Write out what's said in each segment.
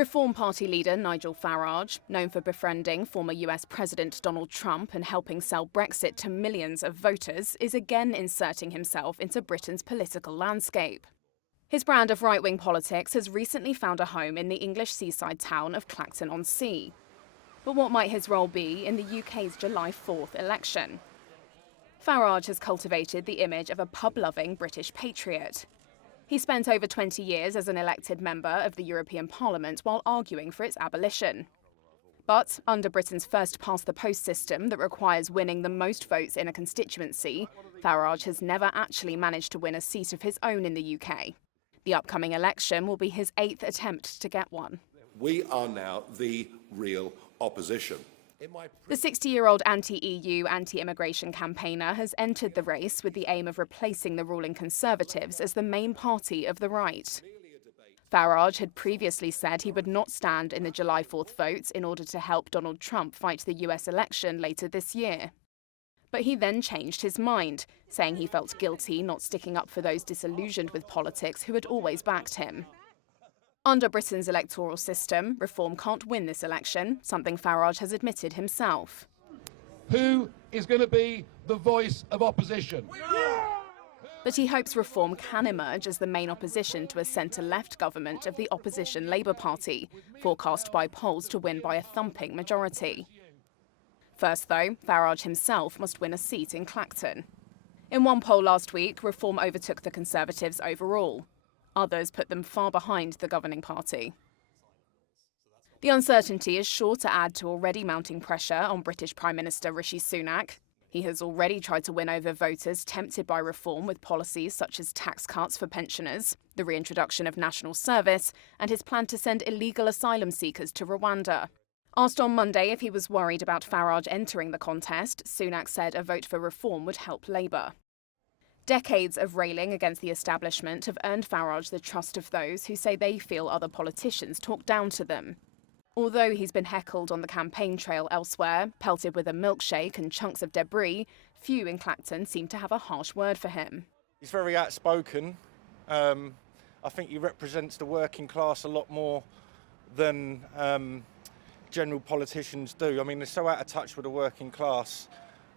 Reform Party leader Nigel Farage, known for befriending former US President Donald Trump and helping sell Brexit to millions of voters, is again inserting himself into Britain's political landscape. His brand of right-wing politics has recently found a home in the English seaside town of Clacton-on-Sea. But what might his role be in the UK's July 4th election? Farage has cultivated the image of a pub-loving British patriot. He spent over 20 years as an elected member of the European Parliament while arguing for its abolition. But under Britain's first-past-the-post system that requires winning the most votes in a constituency, Farage has never actually managed to win a seat of his own in the UK. The upcoming election will be his 8th attempt to get one. We are now the real opposition. The 60-year-old anti-EU, anti-immigration campaigner has entered the race with the aim of replacing the ruling Conservatives as the main party of the right. Farage had previously said he would not stand in the July 4th vote in order to help Donald Trump fight the US election later this year. But he then changed his mind, saying he felt guilty not sticking up for those disillusioned with politics who had always backed him. Under Britain's electoral system, Reform can't win this election, something Farage has admitted himself. Who is going to be the voice of opposition? But he hopes Reform can emerge as the main opposition to a centre-left government of the opposition Labour Party, forecast by polls to win by a thumping majority. First, though, Farage himself must win a seat in Clacton. In one poll last week, Reform overtook the Conservatives overall. Others put them far behind the governing party. The uncertainty is sure to add to already mounting pressure on British Prime Minister Rishi Sunak. He has already tried to win over voters tempted by Reform with policies such as tax cuts for pensioners, the reintroduction of national service, and his plan to send illegal asylum seekers to Rwanda. Asked on Monday if he was worried about Farage entering the contest, Sunak said a vote for Reform would help Labour. Decades of railing against the establishment have earned Farage the trust of those who say they feel other politicians talk down to them. Although he's been heckled on the campaign trail elsewhere, pelted with a milkshake and chunks of debris, few in Clacton seem to have a harsh word for him. He's very outspoken. I think he represents the working class a lot more than general politicians do. I mean, they're so out of touch with the working class.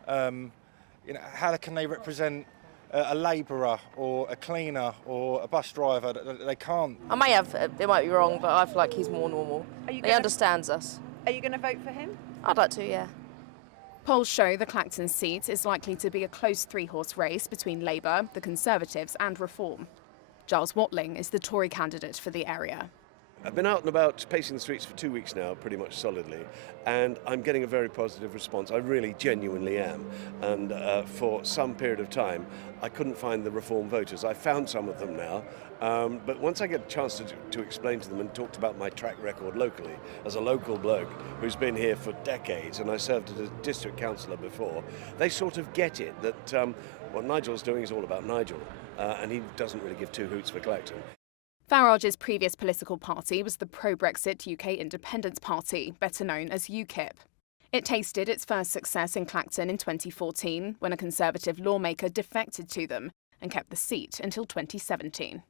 How can they represent a labourer or a cleaner or a bus driver? They can't. I might be wrong, but I feel like he's more normal. He understands us. Are you going to vote for him? I'd like to, yeah. Polls show the Clacton seat is likely to be a close three-horse race between Labour, the Conservatives and Reform. Giles Watling is the Tory candidate for the area. I've been out and about pacing the streets for 2 weeks now, pretty much solidly, and I'm getting a very positive response. I really genuinely am. And for some period of time, I couldn't find the Reform voters. I found some of them now, but once I get a chance to explain to them and talked about my track record locally, as a local bloke who's been here for decades, and I served as a district councillor before, they sort of get it that what Nigel's doing is all about Nigel, and he doesn't really give two hoots for Clacton. Farage's previous political party was the pro-Brexit UK Independence Party, better known as UKIP. It tasted its first success in Clacton in 2014, when a Conservative lawmaker defected to them and kept the seat until 2017.